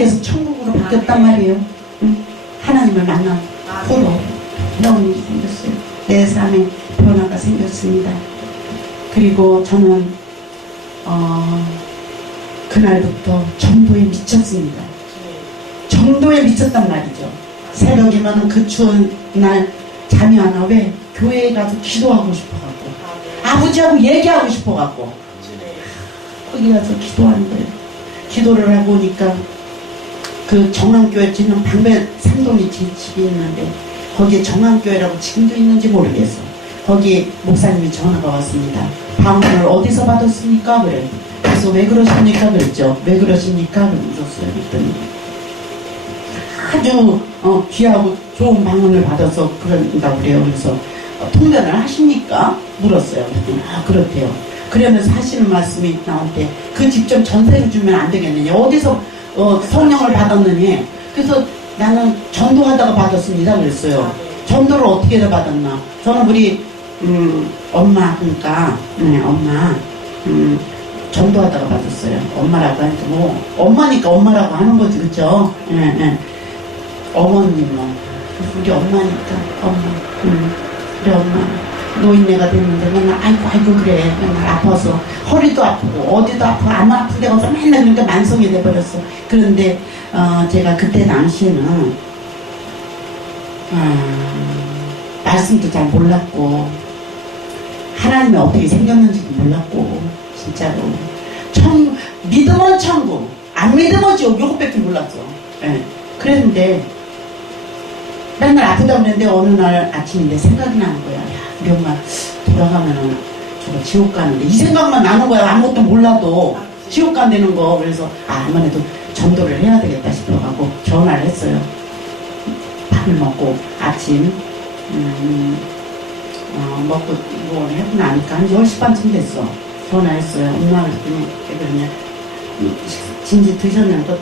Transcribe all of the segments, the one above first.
지옥에서 천국으로 바뀌었단 말이에요. 응? 하나님을 만난 후로 너무 일이 생겼어요. 내 삶에 변화가 생겼습니다. 그리고 저는 그날부터 전도에 미쳤습니다. 전도에 미쳤단 말이죠. 새벽이면 그 추운 날 잠이 안 와. 왜? 교회에 가서 기도하고 싶어갖고 아버지하고 얘기하고 싶어갖고 거기 가서 기도하는 거예요. 기도를 하고 오니까 그 정한교회 지금 방배 삼동이 제 집이 있는데 거기에 정한교회라고 지금도 있는지 모르겠어. 거기 목사님이 전화가 왔습니다. 방문을 어디서 받았습니까? 그래. 그래서 왜 그러십니까? 그랬죠. 왜 그러십니까? 물었어요. 그랬더니 아주 귀하고 좋은 방문을 받아서 그런가 그래요. 그래서 통변을 하십니까? 물었어요. 그랬더니 그렇대요. 그러면서 하시는 말씀이 나한테 그 집 좀 전세를 주면 안 되겠느냐. 어디서 성령을 받았느니. 그래서 나는 전도하다가 받았습니다. 그랬어요. 전도를 어떻게 해서 받았나. 저는 우리 엄마 그러니까 엄마 전도하다가 받았어요. 엄마라고 하니까 뭐 엄마니까 엄마라고 하는 거지. 그쵸? 어머님 뭐 우리 엄마니까 엄마 우리 엄마 노인네가 됐는데 맨날 아이고 그래 맨날 아파서 허리도 아프고 어디도 아프고 안 아픈 데가 없어 맨날 그러니까 만성이 돼버렸어. 그런데 제가 그때 당시에는 말씀도 잘 몰랐고 하나님이 어떻게 생겼는지도 몰랐고 진짜로 믿으면 천국 안 믿으면 지옥 요것밖에 몰랐어. 네. 그랬는데 맨날 아프다고 그랬는데 어느 날 아침인데 생각이 나는 거야. 야, 우리 엄마 돌아가면은 저거 지옥 가는데 이 생각만 나는 거야. 아무것도 몰라도 지옥 간다는 거. 그래서 아무래도 전도를 해야 되겠다 싶어가지고 전화를 했어요. 밥을 먹고 아침 먹고 뭐 해고 나니까 한 10시 반쯤 됐어. 전화했어요. 엄마 그랬더니 그러냐 진지 드셨냐고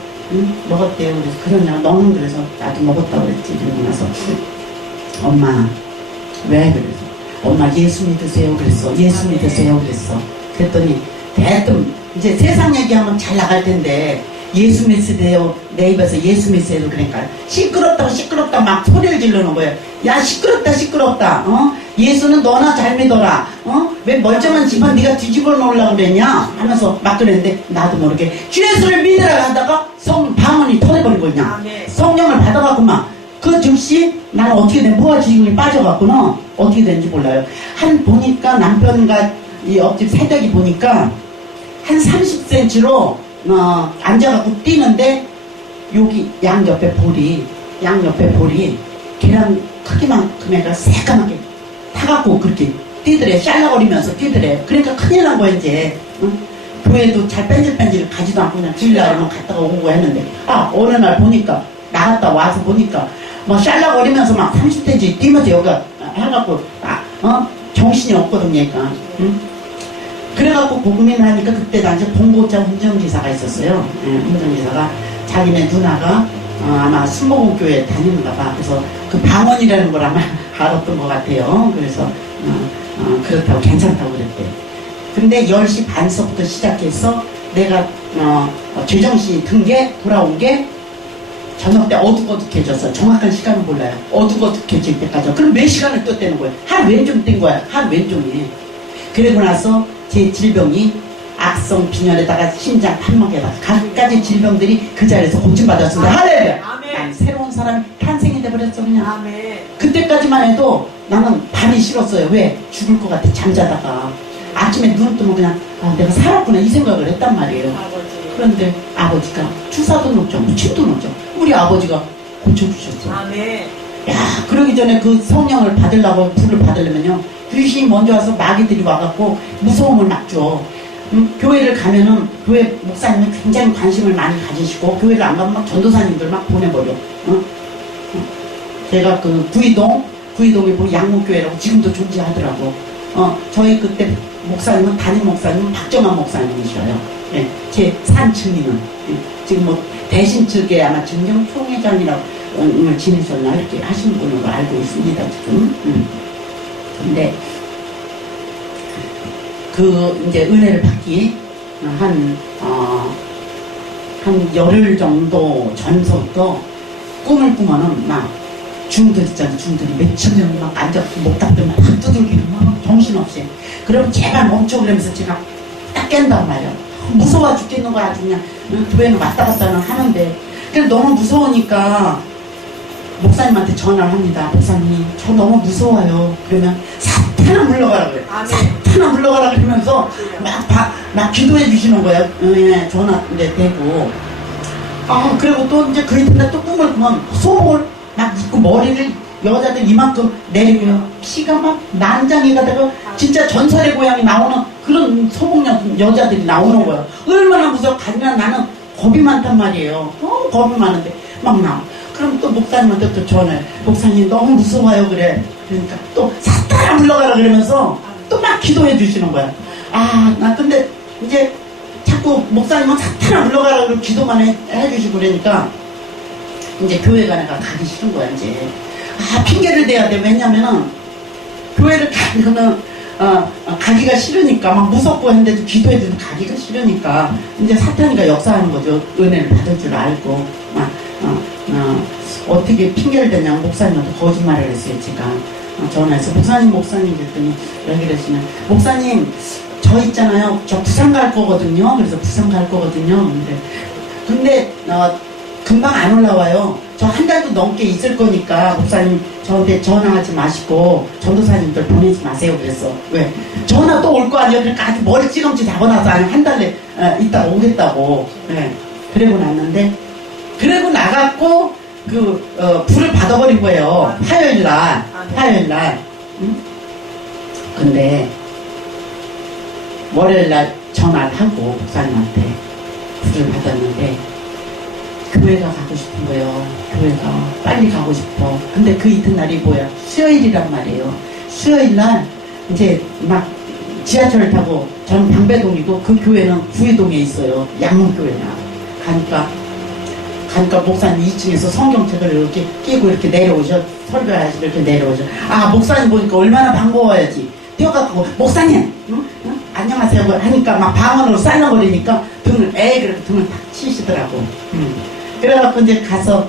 먹었대요. 그래서 그러냐 너는 그래서 나도 먹었다고 그랬지. 그러고 나서 엄마 왜 그래서 엄마 예수 믿으세요 그랬어. 예수 믿으세요 그랬어. 그랬더니 대뜸 이제 세상 얘기하면 잘 나갈 텐데 예수 믿으세요 내 입에서 예수 믿으세요 그러니까 시끄럽다 막 소리를 지르는 거예요. 야 시끄럽다 예수는 너나 잘 믿어라. 왜 멀쩡한 집안 네가 뒤집어 놓으려고 그랬냐 하면서 막 그랬는데 나도 모르게 주 예수를 믿으라 하다가 방언이 터져버린 거냐. 성령을 받아갖고 막 그 즉시 나는 어떻게 된 포화지중이 빠져갖고는 어떻게 된지 몰라요. 보니까 남편과 이 옆집 새댁이 보니까 한 30cm로 앉아갖고 뛰는데 여기 양옆에 볼이 계란 크기만큼 애가 새까맣게 타갖고 그렇게 뛰더래. 샬라거리면서 뛰더래. 그러니까 큰일 난 거야 이제. 교회도 잘 뺀질뺀질 가지도 않고 그냥 주일날에만 갔다가 오고 했는데 어느 날 보니까 나갔다 와서 보니까 뭐 샬라거리면서 막 30cm 뛰면서 여기가 해갖고 정신이 없거든요. 그러니까. 그래갖고 고민하니까 그때 당시 봉고차 운전기사가 있었어요. 운전기사가 자기네 누나가 아마 순복음교회 다니는가 봐. 그래서 그 방언이라는 걸 아마 알았던 것 같아요. 그래서 그렇다고 괜찮다고 그랬대. 근데 10시 반서부터 시작해서 내가 제정신이 든 게 돌아온 게 저녁 때 어둑어둑해져서 정확한 시간은 몰라요. 어둑어둑해질 때까지. 그럼 몇 시간을 떴다는 거예요. 하루 왼쪽 뛴 거야. 하루 왼쪽이. 그리고 나서 제 질병이 악성 빈혈에다가 심장 판막에다가 각가지 질병들이 그 자리에서 고침받았습니다. 할렐루야. 난 새로운 사람이 탄생이 돼버렸어 그냥. 그때까지만 해도 나는 밤이 싫었어요. 왜? 죽을 것 같아 잠자다가. 아침에 눈을 뜨면 그냥 내가 살았구나 이 생각을 했단 말이에요. 그런데 아버지가 주사도 놓죠. 무침도 놓죠. 우리 아버지가 고쳐주셨어. 야, 그러기 전에 그 성령을 받으려고 불을 받으려면요 귀신이 먼저 와서 마귀들이 와갖고 무서움을 막 줘. 교회를 가면은 교회 목사님은 굉장히 관심을 많이 가지시고 교회를 안 가면 막 전도사님들 막 보내버려. 제가 그 구이동에 보면 양목교회라고 지금도 존재하더라고. 저희 그때 목사님은 담임 목사님은 박정환 목사님이셔요. 예, 제 산증인은 지금 뭐 대신 측에 아마 증정 총회장이라고 지내셨나 이렇게 하신 분으로 알고 있습니다 지금. 근데 그 이제 은혜를 받기 한 한 열흘 정도 전서부터 꿈을 꾸면은 막 중들 있잖아, 중들이 몇천 명 막 앉아서 목닥들 막 두들기고 막 정신없이. 그럼 제발 멈춰 그러면서 제가 딱 깬단 말이야. 무서워 죽겠는 거야. 아주 그냥 교회는 왔다 갔다는 하는데. 그래서 너무 무서우니까 목사님한테 전화를 합니다. 목사님, 저 너무 무서워요. 그러면 사탄아 물러가라 그래. 사탄아 물러가라 그러면서 막 기도해 주시는 거예요. 전화 이제 되고. 그리고 또 이제 그 이튿날 또 꿈을 꾸면 소복을 막 입고 머리를 여자들 이만큼 내리고요. 피가 막 난장이 가다가 진짜 전설의 고향이 나오는 그런 소복 여자들이 나오는 거예요. 얼마나 무서워. 가지만 나는 겁이 많단 말이에요. 겁이 많은데 막 나와. 그럼 또 목사님한테 또 전화해. 목사님 너무 무서워요 그래. 그러니까 또 사탄아 물러가라 그러면서 또 막 기도해 주시는 거야. 나 근데 이제 자꾸 목사님은 사탄아 물러가라 그러고 기도만 해주시고 그러니까 이제 교회 가니까 가기 싫은 거야 이제. 핑계를 대야 돼. 왜냐면은 교회를 가면은 가기가 싫으니까 막 무섭고 했는데도 기도해도 가기가 싫으니까 이제 사탄이가 역사하는 거죠. 은혜를 받을 줄 알고 막 어떻게 핑계를 대냐면 목사님한테 거짓말을 했어요. 제가 전화해서 목사님 그랬더니 왜 그러시냐, 목사님 저 있잖아요, 저 부산 갈 거거든요. 그래서 부산 갈 거거든요. 근데 금방 안 올라와요. 저 한 달도 넘게 있을 거니까 목사님 저한테 전화하지 마시고 전도사님들 보내지 마세요. 그랬어. 왜? 전화 또 올 거 아니에요. 그러니까 아주 머리찌감치 잡아놔서 한 달 있다가 오겠다고. 네. 그러고 났는데, 그러고 나갔고 불을 받아버린 거예요. 화요일날. 응? 근데 월요일날 전화를 하고 목사님한테 불을 받았는데 교회가 가고 싶은 거예요. 교회가 빨리 가고 싶어. 근데 그 이튿날이 뭐야? 수요일이란 말이에요. 수요일날 이제 막 지하철을 타고, 저는 방배동이고 그 교회는 구의동에 있어요. 양문교회나. 가니까 목사님 2층에서 성경책을 이렇게 끼고 이렇게 내려오셔. 설교하시고 이렇게 내려오셔. 목사님 보니까 얼마나 반가워야지. 뛰어가고 목사님 응? 안녕하세요 하니까 막 방언으로 쌀렁거리니까 그렇게 등을 탁 치시더라고. 그래갖고 이제 가서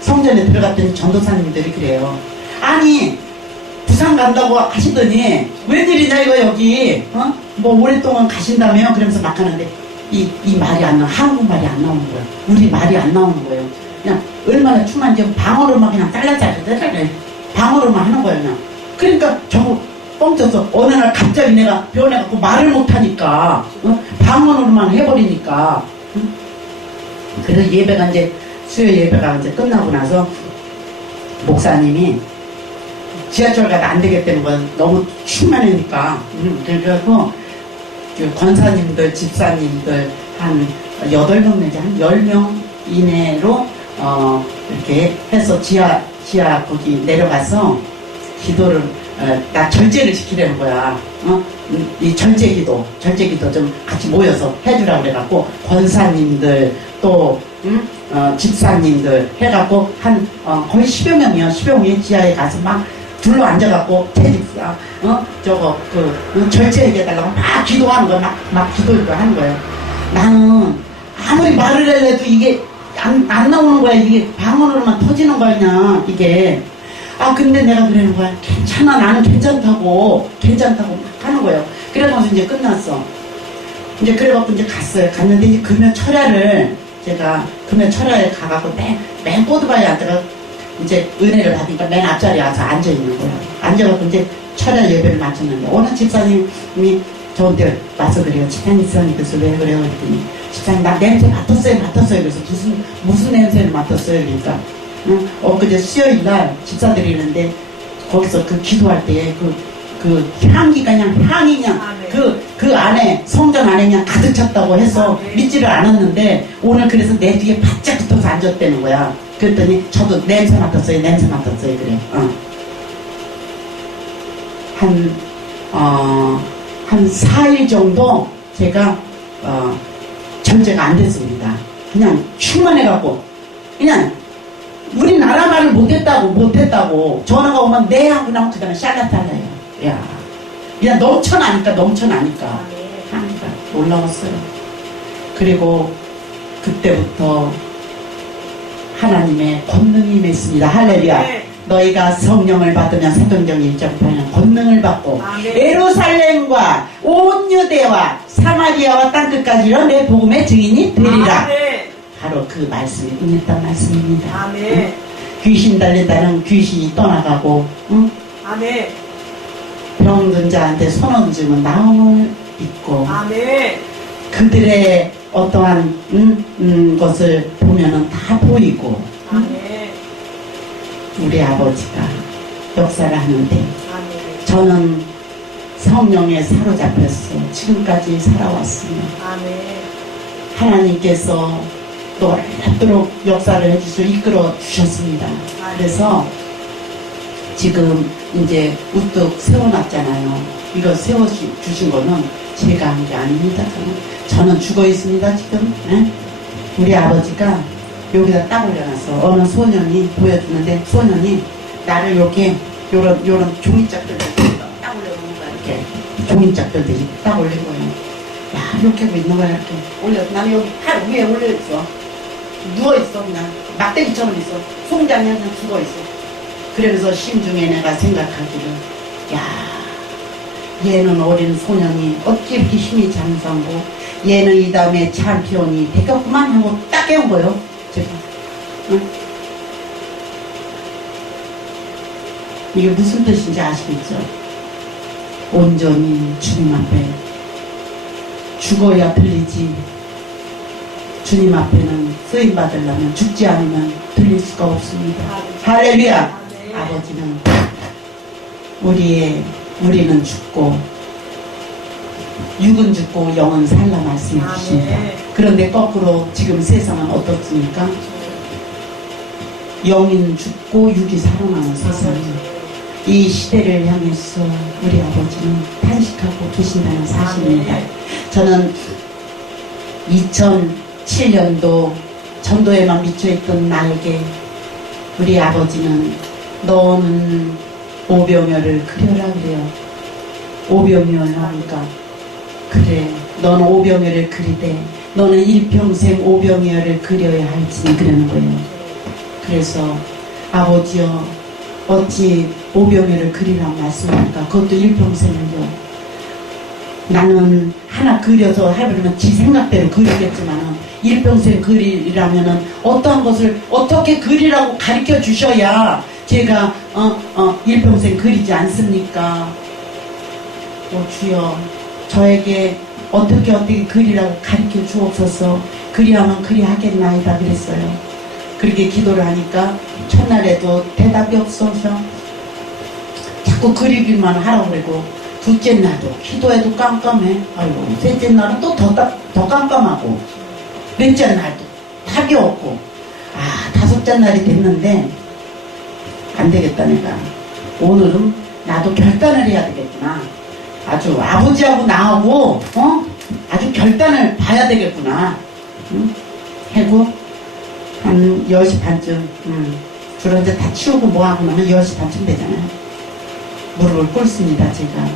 성전에 들어갔더니 전도사님들이 그래요. 아니 부산 간다고 하시더니 웬일이냐 이거 여기 뭐 오랫동안 가신다며. 그러면서 막 하는데 이 말이 안 나와. 한국말이 안 나오는 거예요. 우리 말이 안 나오는 거예요. 그냥 얼마나 충만한지 방어로만 그냥 잘라잘라 방어로만 하는 거예요. 그냥. 그러니까 저 뻥쳐서 어느 날 갑자기 내가 변해갖고 말을 못하니까 방언으로만 해버리니까. 그래서 예배가 이제 수요 예배가 이제 끝나고 나서 목사님이 지하철 가도 안 되겠다는 건 너무 충만하니까. 그래서 권사님들, 집사님들 한 8명 내지 한 10명 이내로 이렇게 해서 지하 거기 내려가서 기도를 나 절제를 지키려는 거야. 이 절제기도 좀 같이 모여서 해주라고 그래갖고 권사님들 또 집사님들 해갖고 한 거의 10여 명이요. 10여 명이 지하에 가서 막 둘러 앉아갖고 퇴직사 절제해달라고 막 기도하는 거야. 막 기도를 하는 거예요. 나는 아무리 말을 해도 이게 안 나오는 거야. 이게 방언으로만 터지는 거야 그냥 이게. 근데 내가 그러는 거야. 괜찮아, 나는 괜찮다고 하는 거예요. 그래서 이제 끝났어. 이제 그래갖고 이제 갔어요. 갔는데 이제 금요 철야를 제가 금요 철야에 가갖고 맨 꼬드바에 앉아가 이제 은혜를 받으니까 맨 앞자리에 와서 앉아 있는 거야. 앉아갖고 이제 철야 예배를 마쳤는데 어느 집사님이 저한테 와서 그래요. 집사님 그래서 왜 그래요? 그랬더니 집사님 나 냄새 맡았어요. 그래서 무슨 냄새를 맡았어요? 그러니까 엊그제 수요일날 집사들이 있는데 거기서 그 기도할 때 그 향기가 그냥 향이 그냥 그 안에 성전 안에 그냥 가득 찼다고 해서 믿지를 않았는데 오늘 그래서 내 뒤에 바짝 붙어서 앉았다는 거야. 그랬더니 저도 냄새 맡았어요. 그래. 한 4일 정도 제가 절제가 안 됐습니다. 그냥 충만해갖고 그냥 우리나라 말을 못했다고 전화가 오면 네 하고 나면 그 다음에 샬라탈라요. 야, 그냥 넘쳐나니까 하니까 올라왔어요. 그리고 그때부터 하나님의 권능이 임했습니다. 할렐루야. 네. 너희가 성령을 받으면 사도행전 1장 8년 권능을 받고 아멘. 예루살렘과 온 유대와 사마리아와 땅끝까지로 내 복음의 증인이 되리라. 아멘. 바로 그 말씀이 임했단 말씀입니다. 아멘. 응? 귀신 달린다는 귀신이 떠나가고, 응? 아멘. 병든 자한테 손 얹으면 나음을 입고, 아멘. 그들의 어떠한 것을 보면은 다 보이고, 응? 아멘. 우리 아버지가 역사를 하는데 아멘. 저는 성령에 사로잡혀서 지금까지 살아왔으며 아멘. 하나님께서 또 오랫도록 역사를 해주셔서 이끌어 주셨습니다. 그래서 지금 이제 우뚝 세워놨잖아요. 이거 세워주신 거는 제가 한 게 아닙니다. 저는 죽어 있습니다, 지금. 네? 우리 아버지가 여기다 딱 올려놨어. 어느 소년이 보여주는데, 소년이 나를 이렇게, 요런 종이짝들 딱 올려놓는 거야, 이렇게. 종이짝들들이 딱 올린 거예요. 야, 이렇게 하고 있는 거야, 이렇게. 올려. 나는 여기 팔 위에 올려있어. 누워있어, 그냥. 막대기처럼 있어. 송장이 그냥 죽어있어. 그러면서 심중에 내가 생각하기를, 야, 얘는 어린 소년이 어찌 이렇게 힘이 장성고, 얘는 이 다음에 챔피언이 되겠구만 하고 딱 깨운 거예요. 제가. 응? 이게 무슨 뜻인지 아시겠죠? 온전히 주님 앞에 죽어야 들리지. 주님 앞에는 쓰임 받으려면 죽지 않으면 들릴 수가 없습니다. 할렐루야. 아멘. 아버지는 우리는 죽고 육은 죽고 영은 살라 말씀해 주십니다. 아멘. 그런데 거꾸로 지금 세상은 어떻습니까? 영은 죽고 육이 살아나는 세상이에요. 이 시대를 향해서 우리 아버지는 탄식하고 계신다는 사실입니다. 아멘. 저는 2007년도 전도에만 미쳐있던 나에게 우리 아버지는 너는 오병여를 그려라 그래요. 오병여 하니까 그래 너는 오병여를 그리되 너는 일평생 오병여를 그려야 할지니 그러는 거예요. 그래서 아버지여 어찌 오병여를 그리라고 말씀하니까 그것도 일평생을요. 나는 하나 그려서 해버리면 지 생각대로 그리겠지만은 일평생 그리라면은 어떠한 것을 어떻게 그리라고 가르쳐 주셔야 제가 일평생 그리지 않습니까? 주여 저에게 어떻게 그리라고 가르쳐 주옵소서. 그리하면 그리하겠나이다 그랬어요. 그렇게 기도를 하니까 첫날에도 대답이 없어서 자꾸 그리기만 하라고 그러고 둘째 날도 기도해도 깜깜해. 아이고 셋째 날은 또 더 깜깜하고 넷째 날도 답이 없고 다섯째 날이 됐는데 안 되겠다 내가 오늘은 나도 결단을 해야 되겠구나. 아주 아버지하고 나하고 아주 결단을 봐야 되겠구나. 응? 하고 한 10시 반쯤 주로 이제 다 치우고 뭐하고 나면 10시 반쯤 되잖아요. 무릎을 꿇습니다 제가.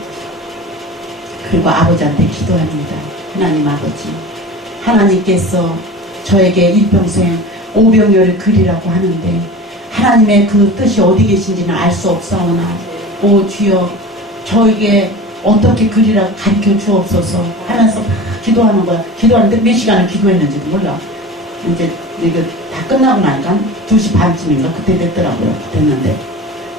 그리고 아버지한테 기도합니다. 하나님 아버지 하나님께서 저에게 일평생 오병여를 그리라고 하는데 하나님의 그 뜻이 어디 계신지는 알 수 없사오나 오 주여 저에게 어떻게 그리라고 가르쳐 주옵소서 하면서 막 기도하는 거야. 기도하는데 몇 시간을 기도했는지도 몰라. 이제 이거 다 끝나고 나니까 2시 반쯤인가 그때 됐더라고요. 됐는데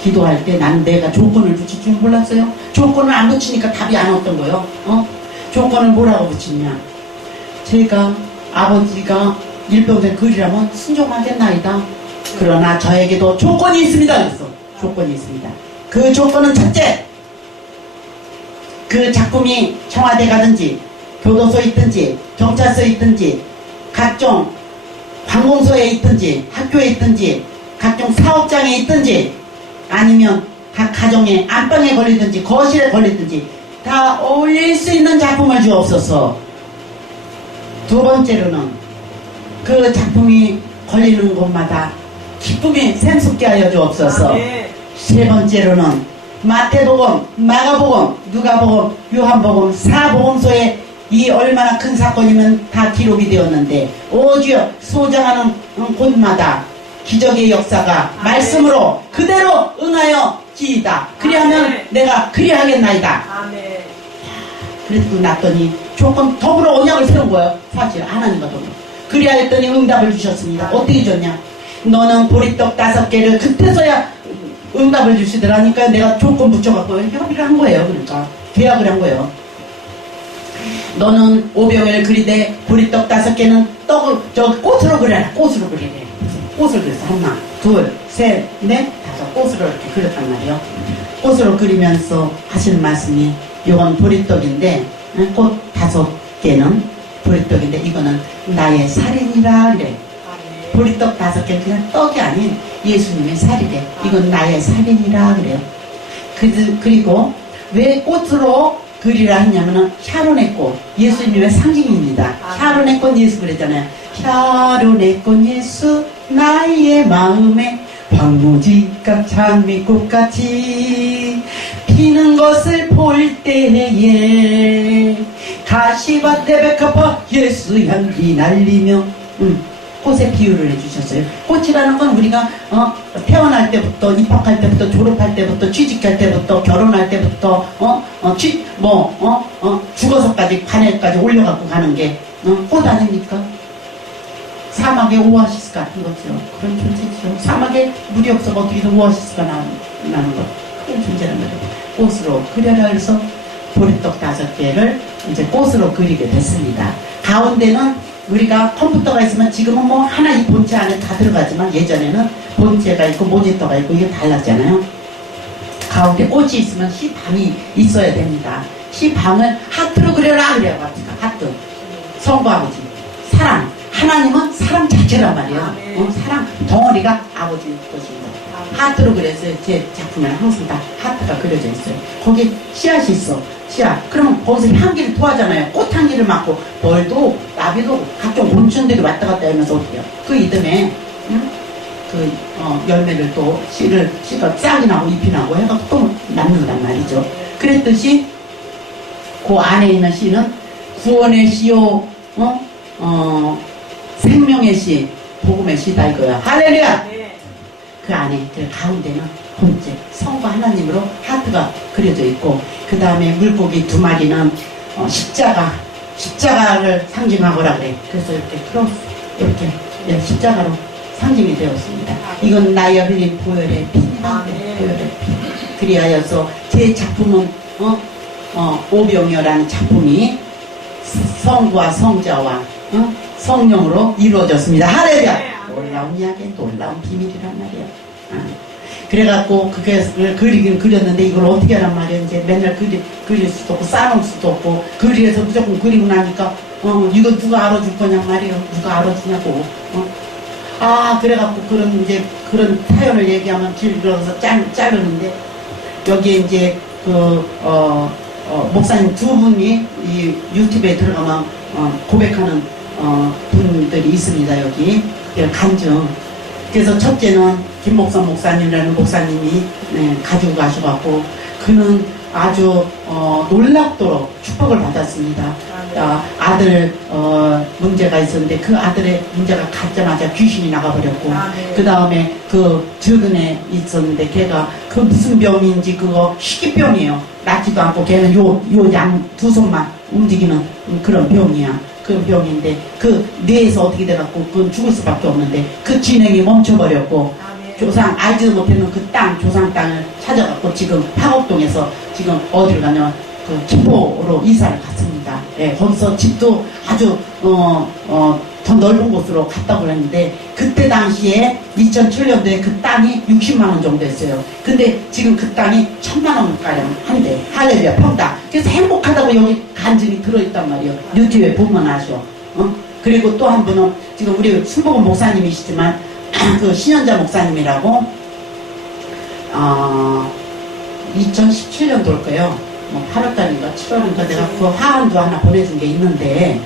기도할 때 나는 내가 조건을 붙일 줄 몰랐어요. 조건을 안 붙이니까 답이 안 왔던 거예요. 조건을 뭐라고 붙이냐. 제가 아버지가 일평생 그리라면 순종하겠나이다. 그러나 저에게도 조건이 있습니다. 그랬어. 조건이 있습니다. 그 조건은 첫째, 그 작품이 청와대 가든지 교도소에 있든지 경찰서에 있든지 각종 관공서에 있든지 학교에 있든지 각종 사업장에 있든지 아니면 각 가정의 안방에 걸리든지 거실에 걸리든지 다 어울릴 수 있는 작품을 주옵소서. 두 번째로는 그 작품이 걸리는 곳마다 기쁨이 샘솟게 하여 주옵소서. 세 번째로는 마태복음, 마가복음, 누가복음, 요한복음, 사복음서에 이 얼마나 큰 사건이면 다 기록이 되었는데 오주여 소장하는 곳마다 기적의 역사가 말씀으로 그대로 응하여 지이다. 그리하면 내가 그리하겠나이다. 그래도 났더니 조금 더불어 언약을 세운 거예요. 사실 하나님과 더불어. 그리하였더니 응답을 주셨습니다. 어떻게 줬냐? 너는 보리떡 5개를 그때서야 응답을 주시더라니까 내가 조건 붙여갖고 협의를 한 거예요. 그러니까 계약을 한 거예요. 너는 오병을 그리되 보리떡 5개는 떡을 꽃으로 그려라. 꽃으로 그리래. 꽃을 그려서 하나, 둘, 셋, 넷, 5 꽃으로 이렇게 그렸단 말이에요. 꽃으로 그리면서 하시는 말씀이 이건 보리떡인데 꽃 5개는 보리떡인데 이거는 나의 살이니라 그래. 보리떡 5개 그냥 떡이 아닌 예수님의 살이래. 이건 나의 살이니라 그래요. 그리고 왜 꽃으로 그리라 했냐면은 샤론의 꽃, 예수님의 상징입니다. 샤론의 꽃 예수 그랬잖아요. 샤론의 꽃 예수 나의 마음에 황무지가 장미꽃같이 피는 것을 볼 때에 가시밭에 백합화 예수 향기 날리며 꽃의 비유를 해주셨어요. 꽃이라는 건 우리가 태어날 때부터 입학할 때부터 졸업할 때부터 취직할 때부터 결혼할 때부터 죽어서까지 관에까지 올려갖고 가는 게 꽃 아닙니까? 사막의 오아시스 같은 거죠. 그런 존재죠. 사막에 물이 없어서 어떻게든 오아시스가 나는 것. 그런 존재란 말이에요. 꽃으로 그려라 해서 보리떡 5개를 이제 꽃으로 그리게 됐습니다. 가운데는 우리가 컴퓨터가 있으면 지금은 뭐 하나 이 본체 안에 다 들어가지만 예전에는 본체가 있고 모니터가 있고 이게 달랐잖아요. 가운데 꽃이 있으면 시방이 있어야 됩니다. 시방을 하트로 그려라 그래요. 하트. 성부 아버지. 사랑. 하나님은 사랑 자체란 말이에요. 사랑 덩어리가 아버지 것입니다. 하트로 그래서 제 작품에는 항상 다 하트가 그려져 있어요. 거기 씨앗이 있어. 씨앗. 그러면 거기서 향기를 토하잖아요. 꽃향기를 맡고 벌도 나비도 각종 곤충들이 왔다 갔다 하면서 어떻게 해요. 그 이듬해 열매를 또 씨가 싹이 나고 잎이 나고 해서 또 낳는단 말이죠. 그랬듯이 그 안에 있는 씨는 구원의 씨요 생명의 씨, 복음의 씨다 이거야. 할렐루야! 그 안에, 그 가운데는 본체, 성부 하나님으로 하트가 그려져 있고, 그 다음에 물고기 2마리는 십자가를 상징하거라 그래. 그래서 이렇게 크로스, 이렇게 십자가로 상징이 되었습니다. 이건 나의 흘린 보혈의 피입니다. 보혈의 피. 그리하여서 제 작품은, 오병이어라는 작품이 성부와 성자와, 성령으로 이루어졌습니다. 할렐루야! 놀라운 이야기, 놀라운 비밀이란 말이에요. 그래갖고 그걸 그리긴 그렸는데 이걸 어떻게 하란 말이에요. 이제 맨날 그릴 수도 없고 쌓아놓을 수도 없고 그리해서 무조건 그리고 나니까 이거 누가 알아줄 거냔 말이에요. 누가 알아주냐고. 그래갖고 그런 사연을 얘기하면 길어서 자르는데 여기에 이제 목사님 2분이 이 유튜브에 들어가면 고백하는 분들이 있습니다. 여기 간증. 그래서 첫째는 김목선 목사님이라는 목사님이 가지고 가셔갖고 그는 아주 놀랍도록 축복을 받았습니다. 아들 문제가 있었는데 그 아들의 문제가 갖자마자 귀신이 나가버렸고 그 다음에 그 적은애 있었는데 걔가 그 무슨 병인지 그거 희귀병이에요. 낫지도 않고 걔는 요 양 2손만 움직이는 그런 병이야. 그 병인데 그 뇌에서 어떻게 돼갖고 그건 죽을 수밖에 없는데 그 진행이 멈춰버렸고 조상 알지도 못했는 그 땅 조상 땅을 찾아갖고 지금 파곡동에서 지금 어디를 가냐면 그 김포로 이사를 갔습니다. 거기서 집도 아주 더 넓은 곳으로 갔다고 했는데 그때 당시에 2007년도에 그 땅이 60만 원 정도 했어요. 근데 지금 그 땅이 1000만 원가량 한대. 할렐루야 평당. 그래서 행복하다고 여기 간증이 들어있단 말이에요. 유튜브에 보면 아셔. 그리고 또 한 분은 지금 우리 순복음 목사님이시지만 그 신현자 목사님이라고 2017년도일 거예요. 뭐 8월달인가 7월인가 내가 그 화환도 하나 보내준 게 있는데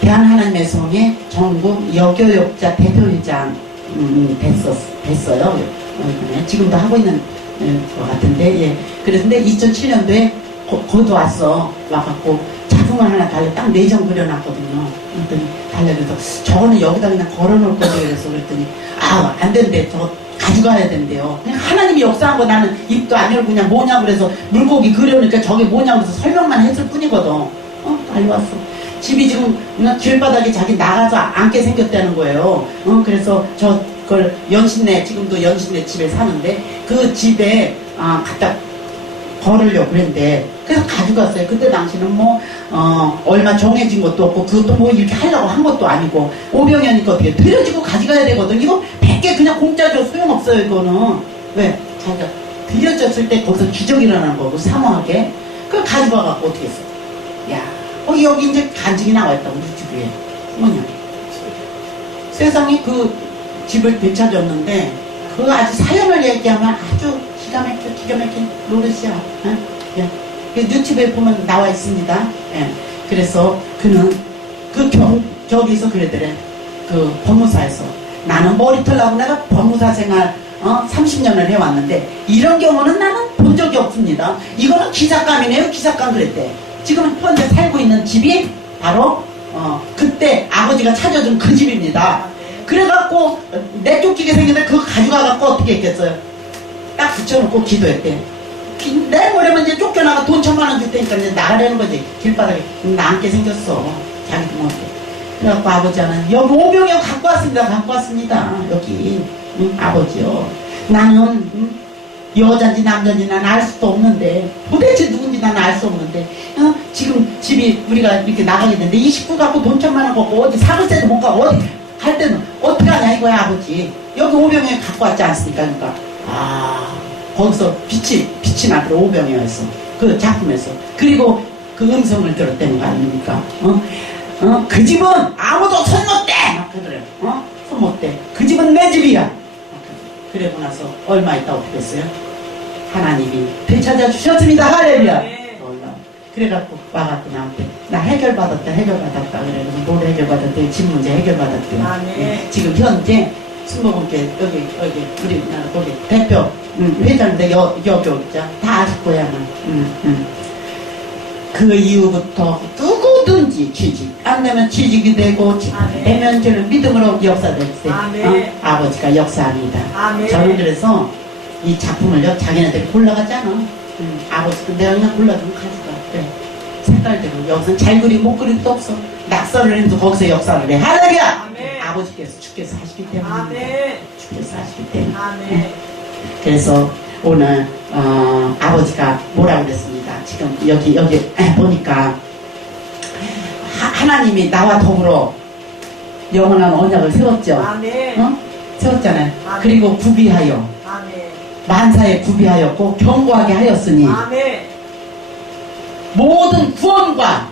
대한하나님의 성의 전국 여교육자 대표이장 됐어요. 지금도 하고 있는 것 같은데 그런데 2007년도에 거도 왔어. 와갖고 작품을 하나 달래 딱 내장 그려놨거든요. 그랬더니 달래 그래서 저거는 여기다 그냥 걸어놓을 거지 그래서 그랬더니 안 된대. 저거 가져가야 된대요. 그냥 하나님이 역사한 거 나는 입도 안 열고 그냥 뭐냐고 그래서 물고기 그려놓으니까 저게 뭐냐고 그래서 설명만 했을 뿐이거든. 빨리 왔어. 집이 지금 길바닥에 자기 나가서 앉게 생겼다는 거예요. 그래서 저걸 연신내 지금도 연신내 집에 사는데 그 집에 갖다 걸으려고 그랬는데 그래서 가져갔어요. 그때 당시는 뭐 얼마 정해진 것도 없고 그것도 뭐 이렇게 하려고 한 것도 아니고 오병이니까 어떻게 들여지고 가져가야 되거든. 이거 100개 그냥 공짜 줘 소용없어요. 이거는 왜 자기가 들여졌을 때 거기서 기적이 일어나는 거고 사모하게 그걸 가져가갖고 어떻게 했어. 야 여기 이제 간증이 나와있다 우리 집에 뭐냐 세상에 그 집을 되찾았는데 그 아주 사연을 얘기하면 아주 기가 막힌 노릇이야. 그 유튜브에 보면 나와 있습니다. 예. 그래서 그는 저기서 그러더래. 그 법무사에서 나는 머리털 나고 내가 법무사 생활 30년을 해왔는데 이런 경우는 나는 본 적이 없습니다. 이거는 기삭감이네요. 기삭감 그랬대. 지금 현재 살고 있는 집이 바로 그때 아버지가 찾아준 그 집입니다. 그래갖고 내쫓기게 생겼는데 그거 가져가갖고 어떻게 했겠어요? 딱 붙여놓고 기도했대. 내일 모레면 이제 쫓겨나가 돈 1000만 원 줄 테니까 이제 나가려는 거지. 길바닥에 나앉게 생겼어. 자기도 모르게. 그래갖고 아버지는 여기 오병이어 갖고 왔습니다. 여기 아버지요. 나는 여자인지 남자인지 난 알 수도 없는데 도대체 누군지 난 알 수 없는데 지금 집이 우리가 이렇게 나가게 됐는데 이 식구 갖고 돈 1000만 원 갖고 어디 사글세도 못 가고 어디 갈 때는 어떻게 하냐 이거야 아버지. 여기 오병이어 갖고 왔지 않습니까? 그러니까 거기서 빛이 나더라. 오병이어에서 그 작품에서. 그리고 그 음성을 들었다는 거 아닙니까? 그 집은 아무도 손 못 대! 막 그러더래요. 손 못 대. 그 집은 내 집이야. 그러고 나서 얼마 있다 어떻게 했어요? 하나님이 되찾아 주셨습니다. 할렐루야. 그래갖고 와갖고 나한테 나 해결받았다 그래서 뭘 해결받았대? 집 문제 해결받았대. 지금 현재 승모분께 여기 우리나라 거기 대표 회장인데 여기 있자 다 아실 거야. 그 이후부터 누구든지 취직 안 되면 취직이 되고 되면 저는 믿음으로 역사될 때 아버지가 역사합니다. 저는 그래서 이 작품을요 자기네들이 골라갔잖아. 아버지도 내가 그냥 골라주면 가져가. 그래. 색깔대로 여기서 잘 그리고 못 그리도 없어. 낙서를 해도 거기서 역사를 해. 할렐루야. 아버지께서 주께서 하시기 때문에 주께서 하시기 때문에. 그래서 오늘 아버지가 뭐라고 그랬습니다. 지금 여기 보니까 하나님이 나와 더불어 영원한 언약을 세웠죠. 세웠잖아요. 그리고 구비하여 만사에 구비하였고 견고하게 하였으니 모든 구원과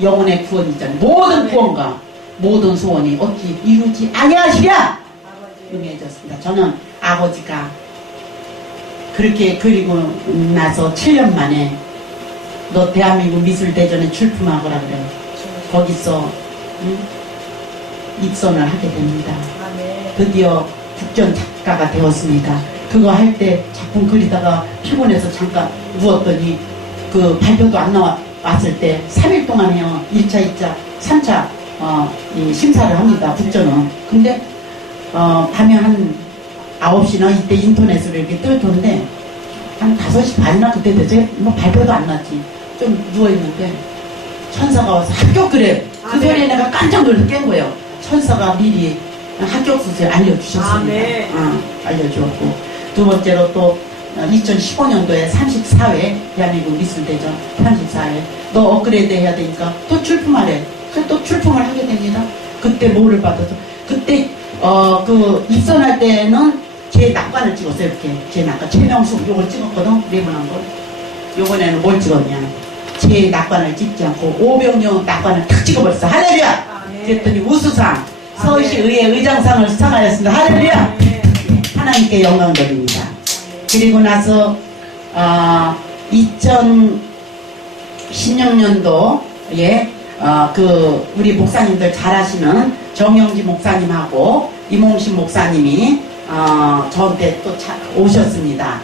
영혼의 구원이 있잖아요. 모든 구원과 모든 소원이 어찌 이루지 아니하시랴 응해졌습니다. 저는 아버지가 그렇게 그리고 나서 7년 만에 너 대한민국 미술대전에 출품하거라 그래요. 거기서 입선을 하게 됩니다. 드디어 국전 작가가 되었습니다. 그거 할 때 작품 그리다가 피곤해서 잠깐 누웠더니 그 발표도 안 나왔을 때 3일 동안에요. 1차, 2차, 3차 이 심사를 합니다. 국전은. 근데 밤에 한 9시나 이때 인터넷으로 이렇게 뜰 텐데 한 5시 반이나 그때 되죠. 뭐 발표도 안 났지. 좀 누워있는데 천사가 와서 합격그래. 그 소리에 내가 깜짝 놀라서 깬 거예요. 천사가 미리 합격 수술 알려주셨습니다. 알려주었고 두 번째로 또 2015년도에 34회 대한민국 미술대전 34회 너 업그레이드 해야 되니까 또 출품하래. 또 출품을 하게 됩니다. 그때 뭐를 받아서 그때 그 입선할 때는 제 낙관을 찍었어요. 이렇게 제 낙관 최명숙 요걸 찍었거든. 네모난 걸. 요번에는 뭘 찍었냐 제 낙관을 찍지 않고 오병용 낙관을 탁 찍어버렸어. 할렐루야. 그랬더니 우수상 서울시의회 의장상을 수상하였습니다. 할렐루야. 하나님께 영광 돌립니다. 그리고 나서 2016년도에 그 우리 목사님들 잘 아시는 정영지 목사님하고 이몽신 목사님이 저한테 또 오셨습니다.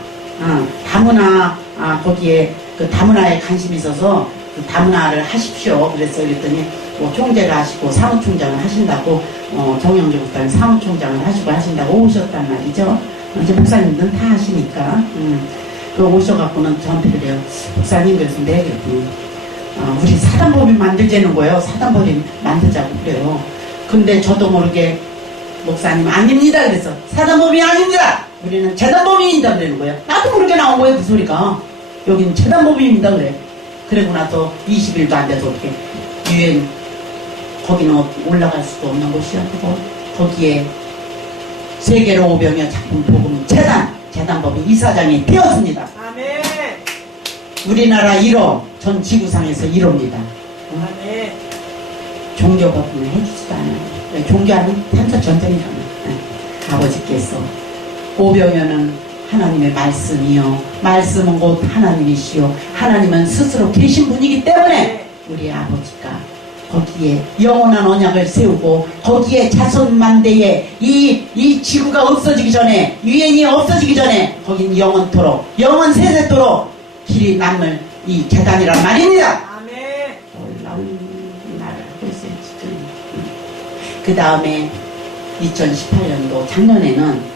다문화 거기에 그 다문화에 관심이 있어서 그 다문화를 하십시오. 그랬더니 뭐 총재를 하시고 사무총장을 하신다고 정영재 목사님 사무총장을 하시고 하신다고 오셨단 말이죠. 이제 목사님들은 다 하시니까 그 오셔갖고는 저한테 그래요. 목사님 그래서 네 그랬더니 우리 사단법인 만들자는 거예요. 사단법인 만들자고 그래요. 근데 저도 모르게 목사님 아닙니다. 그래서 사단법인이 아닙니다. 우리는 재단법인이다 그러는 거예요. 나도 모르게 나온 거예요. 그 소리가. 여기는 재단법인입니다. 그래. 그러고 나서 20일도 안 돼서 어떻게 유엔 거기는 올라갈 수도 없는 곳이야. 그거 거기에 세계로 500여 작품 복음 재단법인 이사장이 되었습니다. 아멘. 우리나라 1호 전 지구상에서 1호입니다. 아멘. 종교법인을 해주지도 않아요. 종교하는 탄사 전쟁이잖아. 아버지께서 500여는 하나님의 말씀이요. 말씀은 곧 하나님이시요. 하나님은 스스로 계신 분이기 때문에 우리 아버지가 거기에 영원한 언약을 세우고 거기에 자손만대에 이 지구가 없어지기 전에 유엔이 없어지기 전에 거긴 영원토록 영원 세세토록 길이 남을 이 재단이란 말입니다. 아멘. 놀라운 나라를 하고 있어요 지금. 그 다음에 2018년도 작년에는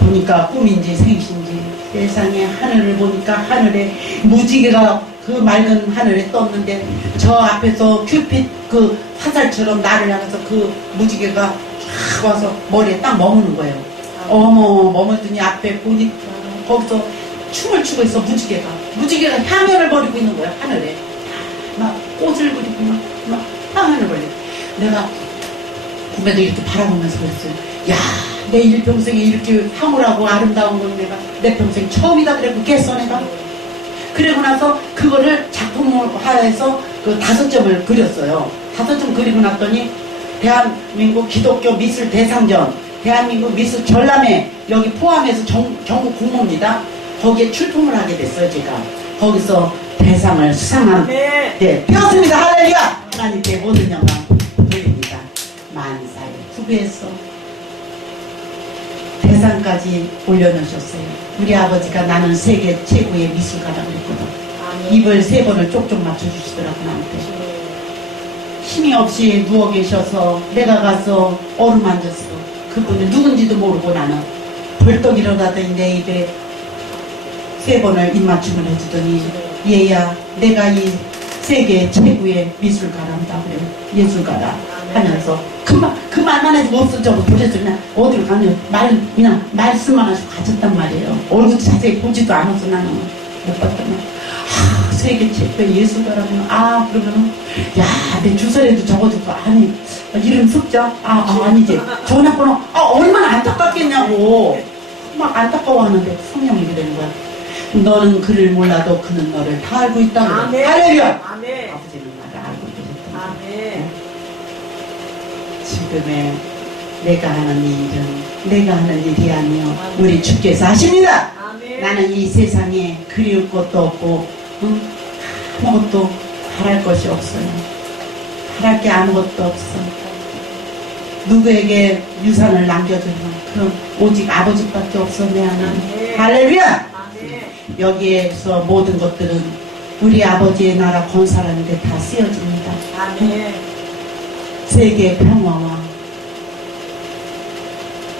보니까 꿈인지 생신지 세상에 하늘을 보니까 하늘에 무지개가 그 맑은 하늘에 떴는데 저 앞에서 큐핏 그 화살처럼 나를 향해서 그 무지개가 쫙 와서 머리에 딱 머무는 거예요. 어머 머물더니 앞에 보니까 거기서 춤을 추고 있어. 무지개가 향연을 벌이고 있는 거야. 하늘에 막 꽃을 그리고 막 향연을 벌리고. 내가 꿈에도 이렇게 바라보면서 그랬어요. 야, 내 일평생에 이렇게 황홀하고 아름다운 건 내가 내 평생 처음이다 그랬겠어 내가. 그리고 나서 그거를 작품화해서 그 5점을 그렸어요. 5점 그리고 났더니 대한민국 기독교 미술 대상전, 대한민국 미술 전람회 여기 포함해서 전국 공모입니다. 거기에 출품을 하게 됐어요. 제가 거기서 대상을 수상한 되었습니다. 할렐루야. 하나님께 모든 영광 돌립니다. 만사에 후배에서 대상까지 올려놓으셨어요. 우리 아버지가 나는 세계 최고의 미술가라고 그랬거든. 입을 3번을 쪽쪽 맞춰주시더라고 나한테. 힘이 없이 누워 계셔서 내가 가서 어루만졌어. 그분이 누군지도 모르고 나는 벌떡 일어나더니 내 입에 3번을 입맞춤을 해주더니 얘야 내가 이 세계 최고의 미술가란다 그래. 예술가다 하면서 그 말만 해도 없어져서 그래서 그냥 어디로 가면 그냥 말씀만 하시고 가졌단 말이에요. 얼굴 자세히 보지도 않아서 나는 못 봤단 말이야. 세계 최고의 예술가라면 그러면은 야 내 주소에도 적어주고 아니 이름 숙자 아니지 전화번호 얼마나 안타깝겠냐고 막 안타까워하는데 성령이 되는 거야. 너는 그를 몰라도 그는 너를 다 알고 있다고. 할렐루야. 아멘. 아버지는 나를 알고 계셨다. 아멘. 지금의 내가 하는 일은 내가 하는 일이 아니요 우리 주께서 하십니다. 아멘. 나는 이 세상에 그리울 것도 없고 아무것도 바랄 것이 없어요. 바랄 게 아무것도 없어. 누구에게 유산을 남겨주는 그런 오직 아버지밖에 없어 내 안에. 할렐루야. 여기에서 모든 것들은 우리 아버지의 나라 건설하는 데 다 쓰여집니다. 아멘. 세계 평화와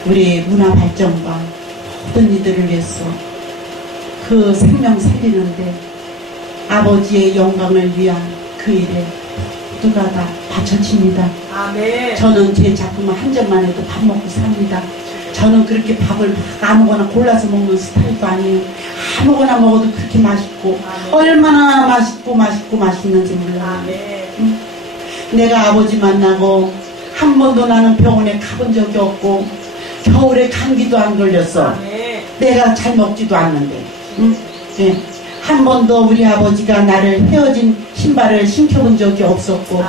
우리 문화 발전과 모든 이들을 위해서 그 생명 살리는데 아버지의 영광을 위한 그 일에 누가 다 바쳐집니다. 아멘. 저는 제 작품을 한 점만 해도 밥 먹고 삽니다. 저는 그렇게 밥을 아무거나 골라서 먹는 스타일도 아니에요. 아무거나 먹어도 그렇게 맛있고 얼마나 맛있는지 몰라요. 내가 아버지 만나고 한 번도 나는 병원에 가본 적이 없고 겨울에 감기도 안 걸렸어. 내가 잘 먹지도 않는데 네. 한 번도 우리 아버지가 나를 헤어진 신발을 신겨본 적이 없었고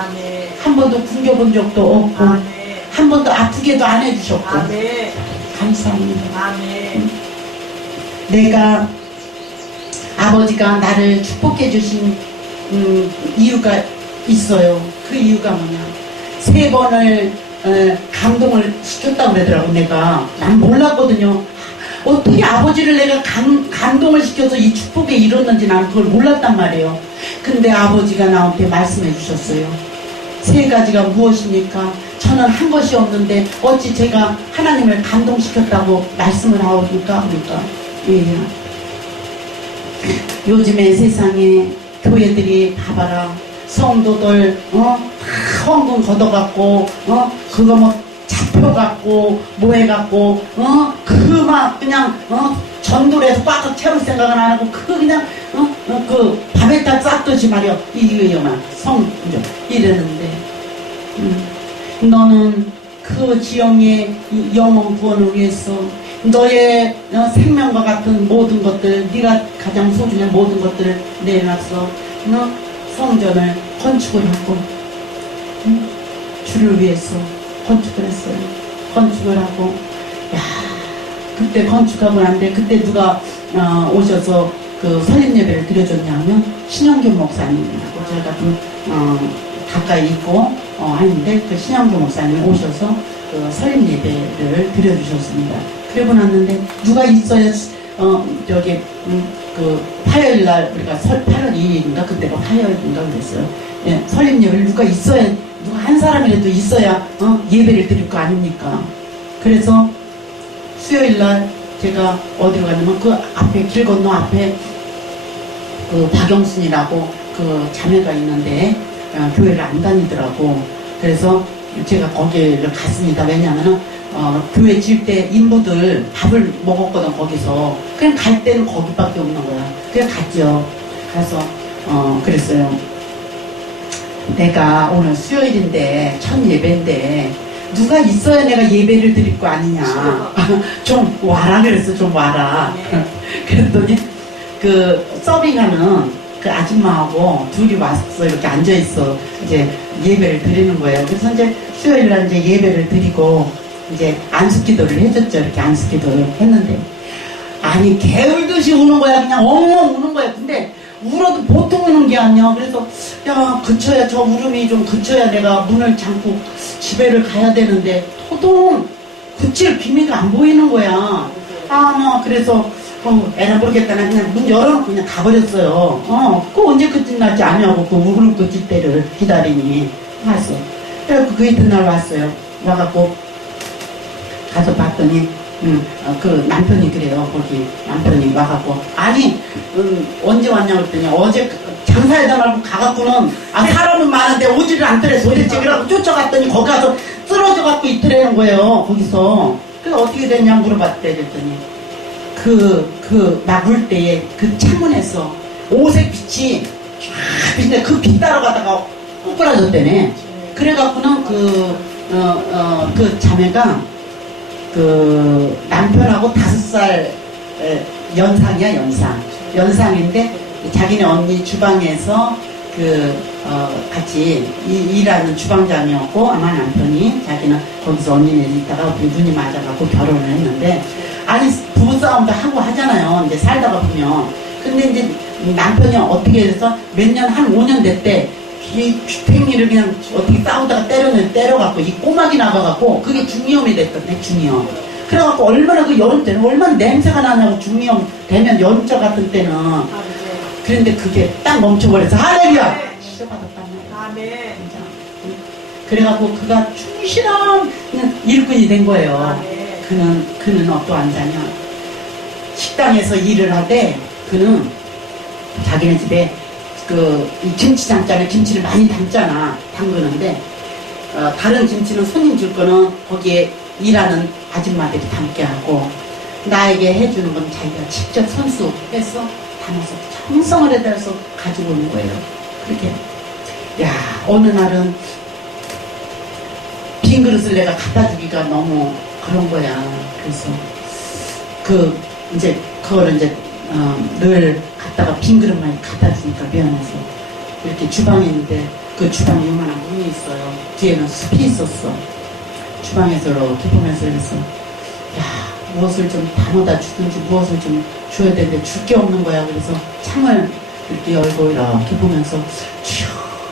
한 번도 굶겨본 적도 없고 한 번도 아프게도 안 해주셨고 감사합니다. 내가 아버지가 나를 축복해 주신 이유가 있어요. 그 이유가 뭐냐 3번을 감동을 시켰다고 그러더라고. 내가 난 몰랐거든요. 어떻게 아버지를 내가 감동을 시켜서 이 축복에 이뤘는지 나는 그걸 몰랐단 말이에요. 근데 아버지가 나한테 말씀해 주셨어요. 세 가지가 무엇입니까? 저는 한 것이 없는데 어찌 제가 하나님을 감동시켰다고 말씀을 하옵니까? 그러니까 예. 요즘에 세상에 교회들이 봐봐라. 성도들 다 헌금 걷어갖고 그거 뭐 잡혀갖고 뭐 해갖고 그 막 그냥 전도해서 꽉꽉 채울 생각은 안 하고 그 그냥 그 밥에다 쌌듯이 말이야 이거만 성조 이랬는데 너는 그 지영의 영혼 구원을 위해서 너의 생명과 같은 모든 것들 네가 가장 소중한 모든 것들을 내놨어. 너 성전을 건축을 하고 주를 위해서 건축을 했어요. 건축을 하고 야 그때 건축하고 난데 그때 누가 오셔서 그 설립 예배를 드려줬냐면 신영균 목사님하고 제가 좀 가까이 있고 하는데 그 신영균 목사님 오셔서 그 설립 예배를 드려주셨습니다. 그러고 났는데 누가 있어야 저기 그 화요일날 우리가 8월 2일인가 그때가 화요일인가 그랬어요. 예, 설립 예배를 누가 있어야 누가 한 사람이라도 있어야 예배를 드릴 거 아닙니까? 그래서 수요일날 제가 어디로 갔냐면 그 앞에 길 건너 앞에 그 박영순이라고 그 자매가 있는데 교회를 안 다니더라고. 그래서 제가 거기를 갔습니다. 왜냐하면 교회 질 때 인부들 밥을 먹었거든 거기서. 그냥 갈 때는 거기밖에 없는 거야. 그냥 갔죠. 가서 그랬어요. 내가 오늘 수요일인데 첫 예배인데 누가 있어야 내가 예배를 드릴 거 아니냐. 좀 와라 그랬어. 좀 와라. 그랬더니 그 서빙하는 그 아줌마하고 둘이 왔어. 이렇게 앉아있어. 이제 예배를 드리는 거예요. 그래서 이제 수요일날 이제 예배를 드리고 이제 안수기도를 해줬죠. 이렇게 안수기도를 했는데 아니 게을듯이 우는 거야. 그냥 엉엉 우는 거야. 근데 울어도 보통 우는 게 아니야. 그래서 야 그쳐야 저 울음이 좀 그쳐야 내가 문을 잠고 집에를 가야 되는데 도통 그칠 비밀가 안 보이는 거야. 그래서 애나 모르겠다. 나 그냥 문 열어놓고 그냥 가버렸어요. 그 언제 끝날지 아냐고 그 울음 끝일 때를 기다리니 왔어. 그래서 그 이튿날 왔어요. 와갖고 가서 봤더니 그 남편이 그래요. 거기 남편이 와갖고 아니 언제 왔냐고 그랬더니 어제 장사하다 말고 가갖고는 사람은 많은데 오지를 않더래. 도대체 그래갖고 쫓아갔더니 거기 가서 쓰러져갖고 있더라는 거예요. 거기서. 그래서 어떻게 됐냐고 물어봤대. 그랬더니 막 울 때에 그 창문에서 오색 빛이 쫙 빛인데 그 빛 따라가다가 꼬꾸라졌대네. 그래갖고는 그 자매가 그 남편하고 5살 연상이야. 연상인데 자기네 언니 주방에서 같이 일하는 주방장이었고 아마 남편이 자기는 거기서 언니네 있다가 눈이 맞아갖고 결혼을 했는데 아니 부부싸움도 하고 하잖아요. 이제 살다가 보면. 근데 이제 남편이 어떻게 해서 몇 년 한 5년 됐대. 이 귀팽이를 그냥 어떻게 싸우다가 때려갖고 이 꼬막이 나가갖고 그게 중이염이 됐거든요. 중이염. 그래갖고 얼마나 그 여름 때는 얼마나 냄새가 나냐고. 중이염 되면 여름철 같은 때는. 그런데 그게 딱 멈춰버려서 할렐루야. 치료받았단 말이야. 아멘. 그래갖고 그가 충실한 일꾼이 된 거예요. 그는 어떠한 자냐. 식당에서 일을 하되 그는 자기네 집에 이 김치 담잖아. 김치를 많이 담그는데 다른 김치는 손님 줄 거는 거기에 일하는 아줌마들이 담게 하고 나에게 해주는 건 자기가 직접 손수해서 담아서 정성을 해서 가지고 오는 거예요. 그렇게 어느 날은 빈 그릇을 내가 갖다 주기가 너무 그런 거야. 그래서 이제 그거를 이제 늘 갖다가 빈 그릇만 갖다 주니까 미안해서 이렇게 주방에 있는데 그 주방에 요만한 문이 있어요. 뒤에는 숲이 있었어. 주방에서 이렇게 보면서 그래서 무엇을 좀 담아다 주든지 무엇을 좀 줘야 되는데 줄 게 없는 거야. 그래서 창을 이렇게 열고 이렇게 보면서 주여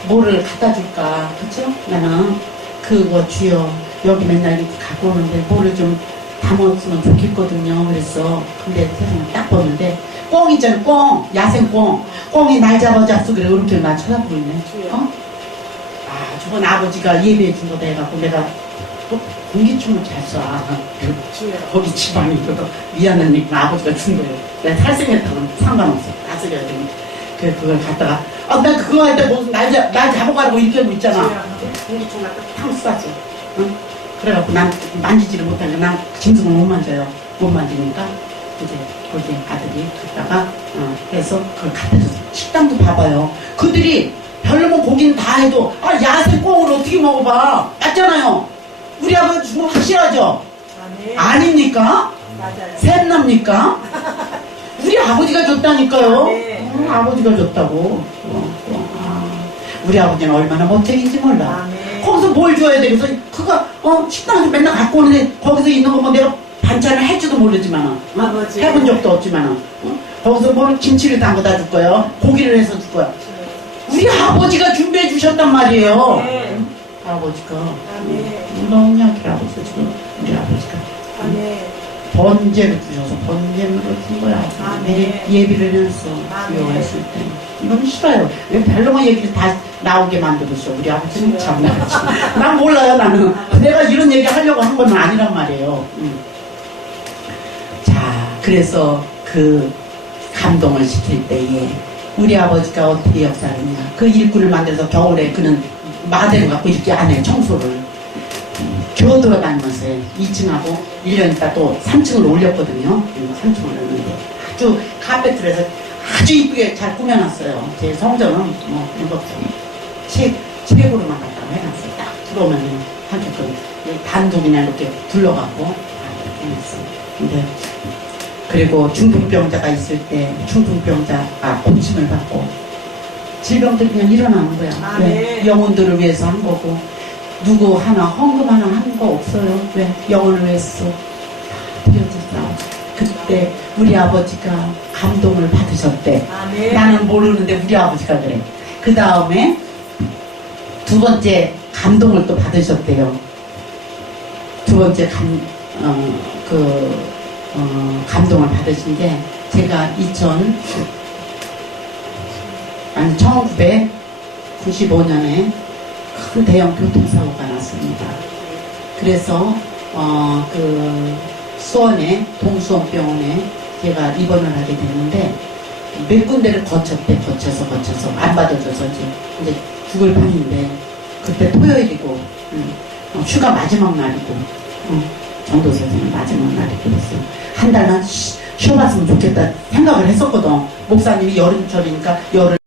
뭐를 갖다 줄까. 그쵸? 나는 그거 주여 여기 맨날 이렇게 갖고 오는데 뭐를 좀 담았으면 좋겠거든요. 그래서 근데 세상에 딱 봤는데 꽁 있잖아요. 꽁 야생 꽁이 날 잡아잡수 그래. 이렇게 나 쳐다보고 있네. 어? 아 저번 아버지가 예배해 준 거다 해갖고 내가 또 공기춤을 잘 쏴. 거기 집안이거든. 미안하니까 아버지가 준 거예요. 내가 잘생겼다고는 상관없어. 다스려야 되니까. 그걸 갖다가 나 그거 할 때 무슨 날 잡아가라고 이렇게 하고 있잖아. 공기춤을 탁 쐈어. 응? 그래갖고 난 만지지를 못하니까 난 짐승을 못 만져요. 못 만지니까 이제 거기 아들이 갔다가 해서 그걸 갖다 줬어. 식당도 봐봐요. 그들이 별로면 고기는 다 해도 야생 꽁을 어떻게 먹어봐. 맞잖아요. 우리 아버지 주면 확실하죠? 아닙니까? 맞아요. 샘납니까? 우리 아버지가 줬다니까요. 네. 아버지가 줬다고. 우리 아버지는 얼마나 멋쟁인지 몰라. 네. 거기서 뭘 줘야 되겠어? 그거 식당에서 맨날 갖고 오는데 거기서 있는 거 뭐 내가 반찬을 할지도 모르지만 아버지. 해본 적도 없지만 거기서 뭐 김치를 담궈다 줄 거야. 고기를 해서 줄 거야. 우리 아버지가 준비해 주셨단 말이에요. 네. 아버지가 네. 너무 약해라고 지금 우리 아버지가 네. 번제를 주셔서 번제를 준 거야. 네. 예비를 했어. 네. 주요했을 때. 이건 싫어요. 왜 별로만 얘기를 다 나오게 만들었어. 우리 아버지는 참나. 난 몰라요, 나는. 내가 이런 얘기 하려고 한 건 아니란 말이에요. 자, 그래서 그 감동을 시킬 때에 우리 아버지가 어떻게 역사를 했냐. 그 일꾼을 만들어서 겨울에 그는 마대를 갖고 이렇게 안 해, 청소를. 교도로 다니면서 2층하고 1년 있다 또 3층을 올렸거든요. 3층을 올렸는데 아주 카페트를 해서 아주 이쁘게 잘 꾸며놨어요. 제 성전은 뭐 이거 책으로만 갖다가 해놨어요. 딱 들어오면 한쪽은 단독이나 이렇게 둘러갖고 해놨어요. 근데 그리고 중풍병자가 있을 때 중풍병자가 고침을 받고 질병들 그냥 일어나는 거야. 네. 영혼들을 위해서 한 거고 누구 하나 헌금 하나 한 거 없어요. 왜? 영혼을 위해서 드려졌어. 그때 우리 아버지가 감동을 받으셨대. 네. 나는 모르는데 우리 아버지가 그래. 그 다음에 두 번째 감동을 또 받으셨대요. 두 번째 감동을 받으신 게 제가 1995년에 큰 대형 교통사고가 났습니다. 그래서 수원에 동수원병원에 제가 입원을 하게 됐는데 몇 군데를 거쳐서 안 받아줘서 이제 죽을 판인데 그때 토요일이고 휴가 마지막 날이고 전도사님 마지막 날이고 그랬어요. 한 달만 쉬어봤으면 좋겠다 생각을 했었거든. 목사님이 여름철이니까 열흘